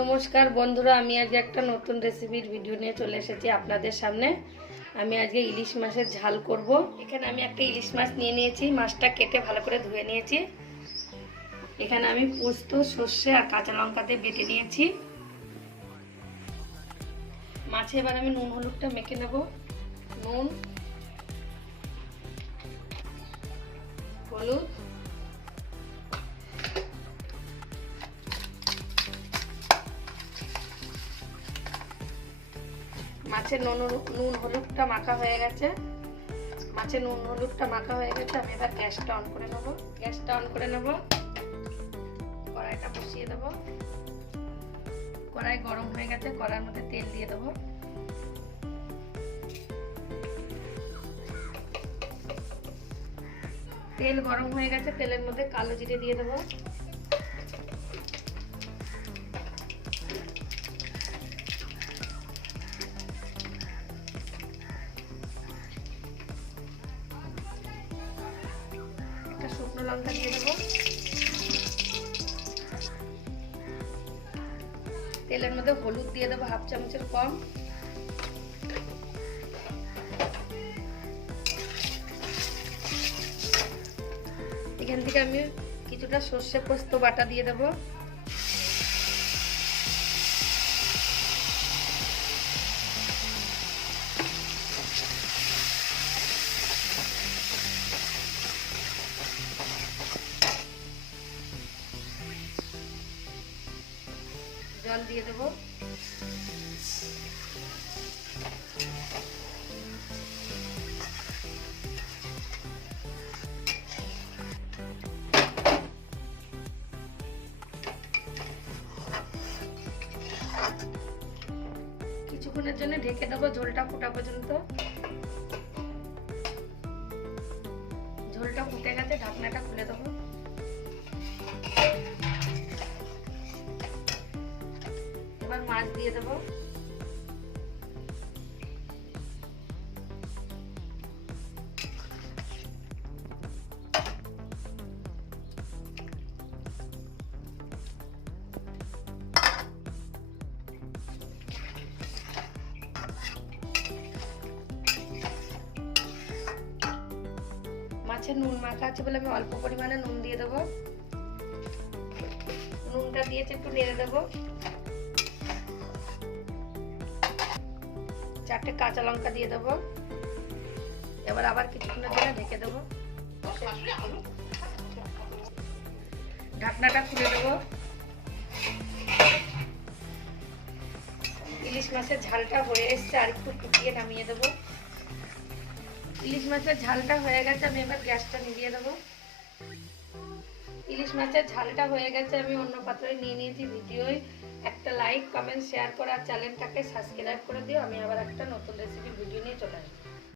নমস্কার বন্ধুরা, আমি আজকে একটা নতুন রেসিপির ভিডিও নিয়ে চলে এসেছি আপনাদের সামনে। আমি আজকে ইলিশ মাছের ঝাল করব। এখানে আমি একটা ইলিশ মাছ নিয়ে নিয়েছি, মাছটা কেটে ভালো করে ধুয়ে নিয়েছি। এখানে আমি পোস্ত, সর্ষে আর কাঁচা লঙ্কা দিয়ে বেটে নিয়েছি। মাছে এবার আমি নুন, হলুদটা মেখে নেব। নুন, হলুদ মাছের নুন নুন হলুদটা মাখা হয়ে গেছে। মাছের নুন হলুদটা মাখা হয়ে গেছে, আমি এবার গ্যাসটা অন করে নেব। গ্যাসটা অন করে নেব। কড়াইটা বসিয়ে দেবো। কড়াই গরম হয়ে গেছে, কড়াইয়ের মধ্যে তেল দিয়ে দেবো। তেল গরম হয়ে গেছে, তেলের মধ্যে কালো জিরে দিয়ে দেবো। লঙ্কা দিয়ে দেবো। তেলের মধ্যে হলুদ দিয়ে দেবো হাফ চামচের কম। এখান থেকে আমি কিছুটা সর্ষে পোস্ত বাটা দিয়ে দেবো। জল দিয়ে দেবো। কিছুক্ষণের জন্য ঢেকে দেবো ঝোলটা ফোটা পর্যন্ত। মাছ দিয়ে দেবো। মাছের নুন মাখা আছে বলে আমি অল্প পরিমাণে নুন দিয়ে দেবো। নুনটা দিয়েছে একটু নেড়ে দেবো। চারটে কাঁচা লঙ্কা দিয়ে দেবো। এবার আবার কিছুক্ষণের জন্য ঢেকে দেবো। ঢাকনাটা খুলে দেবো। ইলিশ মাছের ঝালটা হয়ে এসছে, আর একটু ফুটিয়ে নামিয়ে দেবো। ইলিশ মাছের ঝালটা হয়ে গেছে, আমি এবার গ্যাসটা নিভিয়ে দেবো। ইলিশ মাছের ঝালটা হয়ে গেছে, আমি অন্য পাত্রে নিয়ে নিয়েছি ভিডিওয় লাইক কমেন্ট শেয়ার করার চ্যানেলটাকে সাবস্ক্রাইব করে দিও। আমি আবার একটা নতুন রেসিপি ভিডিও নিয়ে চলে আসব।